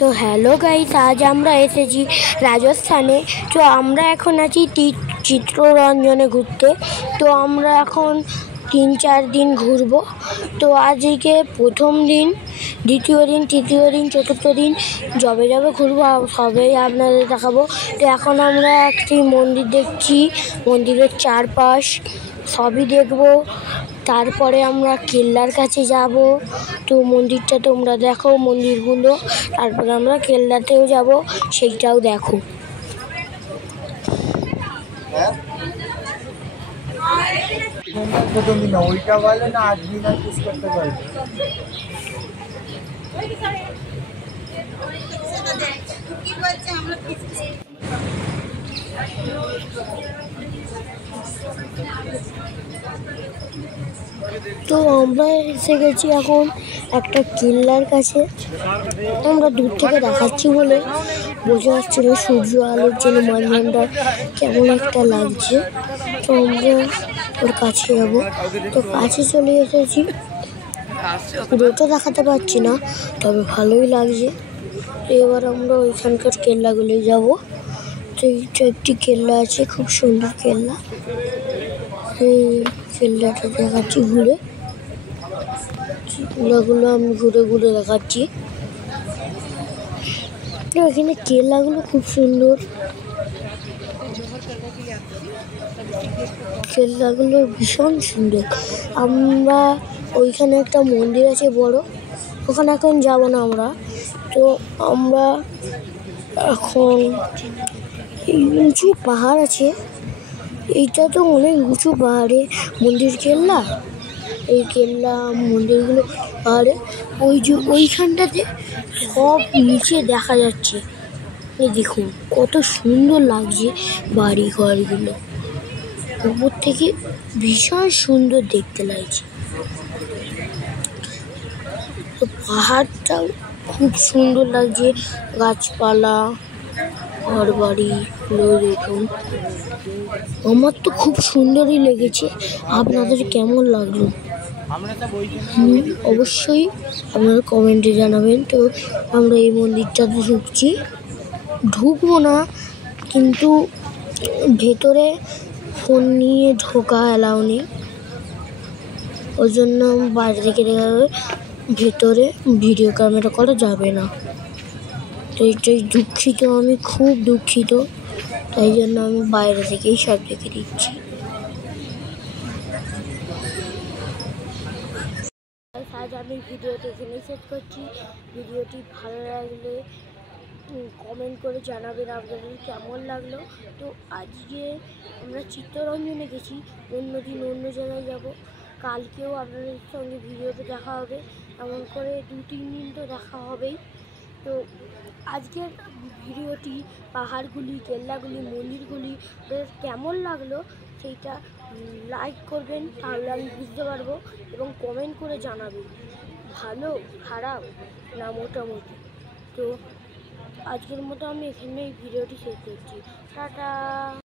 তো hello guys, আজ আমরা এসেছি রাজস্থানে। তো আমরা এখন আছি চিত্তরঞ্জনে ঘুরতে। তো আমরা এখন 3-4 দিন ঘুরবো। তো আজকে প্রথম দিন, দ্বিতীয় দিন, তৃতীয় দিন, চতুর্থ দিন যবে ঘুরবো সবেই আপনাদের দেখাবো। তো এখন আমরা একটি মন্দির দেখছি, মন্দিরের চারপাশ সবই দেখবো। তারপরে আমরা কেল্লার কাছে যাব। তো মন্দিরটা তোমরা দেখো, মন্দিরগুলো। তারপরে আমরা কেল্লাতেও যাব, সেইটাও দেখো। তো আমরা এসে গেছি এখন একটা কেল্লার কাছে। আমরা দূর থেকে দেখাচ্ছি বলে বোঝা যাচ্ছে না, সূর্য আলোর জন্য মাঝখানটা কেমন একটা লাগছে। তো আমরা ওর কাছে যাবো। তো কাছে চলে এসেছি, পুরোটা দেখাতে পারছি না, তবে ভালোই লাগছে। তো এবার আমরা ওইখানকার কেল্লাগুলি যাব। তো এইটা একটি কেল্লা আছে, খুব সুন্দর কেল্লা। এই কেল্লাটা দেখাচ্ছি ঘুরে, কেল্লাগুলো আমি ঘুরে ঘুরে দেখাচ্ছি। এখানে কেল্লাগুলো খুব সুন্দর, কেল্লাগুলো ভীষণ সুন্দর। আমরা ওইখানে একটা মন্দির আছে বড়, ওখানে এখন যাব না আমরা। তো আমরা এখন এই উঁচু পাহাড় আছে, এইটা তো অনেক উঁচু পাহাড়ে মন্দির কেল্লা। এই কেল্লা মন্দিরগুলো পাহাড়ে, ওই যে ওইখানটাতে সব নিচে দেখা যাচ্ছে। এই দেখুন কত সুন্দর লাগছে বাড়ি ঘরগুলো, উপর থেকে ভীষণ সুন্দর দেখতে লাগছে। তো পাহাড়টাও খুব সুন্দর লাগছে, গাছপালা, ঘর বাড়িগুলো দেখুন। আমার তো খুব সুন্দরই লেগেছে, আপনাদের কেমন লাগলো অবশ্যই আপনারা কমেন্টে জানাবেন। তো আমরা এই মন্দিরটাতে ঢুকবো না, কিন্তু ভেতরে ফোন নিয়ে ঢোকা অ্যালাউ নেই, ওই জন্য বাইরে থেকে দেখা যাবে, ভেতরে ভিডিও ক্যামেরা করা যাবে না। তো এটাই দুঃখিত, আমি খুব দুঃখিত, তাই জন্য আমি বাইরে থেকেই সব দেখে দিচ্ছি। আজ আমি ভিডিওটি এখানে শেষ করছি। ভিডিওটি ভালো লাগলে কমেন্ট করে জানাবেন আপনাদের কেমন লাগলো। তো আজকে আমরা চিত্তরঞ্জনে গেছি, অন্যদিন অন্য জায়গায় যাব। কালকেও আপনাদের সঙ্গে ভিডিওতে দেখা হবে, এমন করে 2-3 দিন তো দেখা হবেই। তো আজকের ভিডিওটি পাহাড়গুলি, কেল্লাগুলি, মন্দিরগুলি কেমন লাগলো সেইটা লাইক করবেন, তাহলে আমি বুঝতে পারবো, এবং কমেন্ট করে জানাবেন ভালো, খারাপ না মোটামুটি। তো আজকের মতো আমি এখানেই ভিডিওটি শেষ করছি। টাটা।